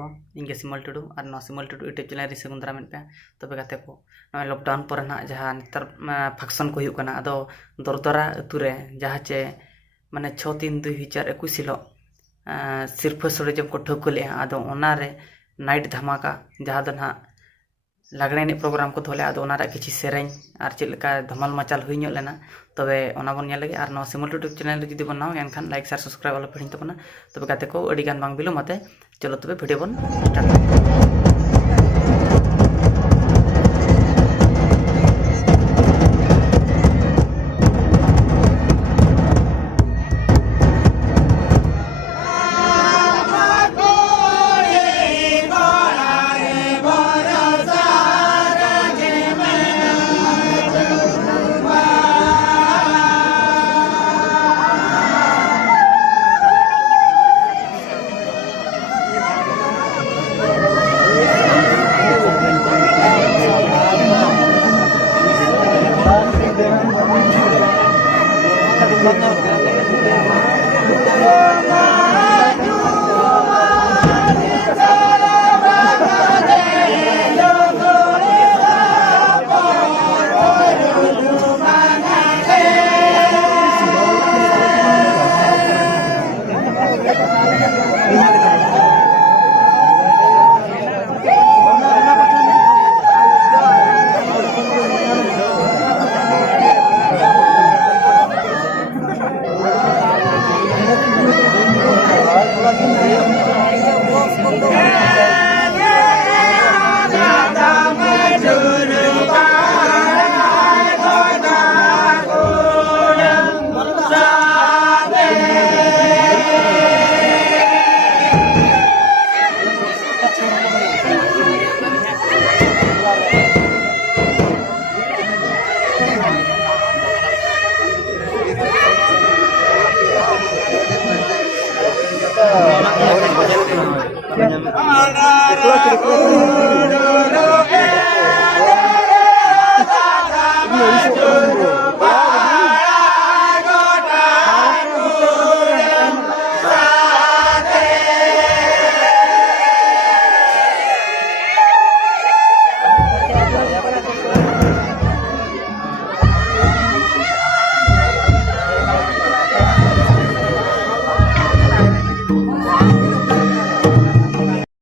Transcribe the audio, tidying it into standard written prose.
को इंगे सिमलटुडू और नौ सिमलटुडू यूट्यूब चैनल रे सगुन दाराम पे तबे गाते को नय लॉकडाउन पर ना जहां नितर फंक्शन को हुई कना अदो दरदरा अतुरे जहां चे माने 6-3-2021 हिलो सिर्फ सोरेजम को ठोकले अदो ओनारे नाइट धमाका जहां दो ना लागणे ने प्रोग्राम को धोले अदो ओनारा किछि सेरेंज और चिलका धमाल मचाल हुई ᱧᱚᱜ लेना तबे ओना बन नेल लगे और नो सिमलटुडू चैनल जुदी बन नाव एनखान लाइक शेयर सब्सक्राइब वाला पिन तबना तबे गाते को अडी गान बांग बिलो मते चलो तबे वीडियो बन स्टार्ट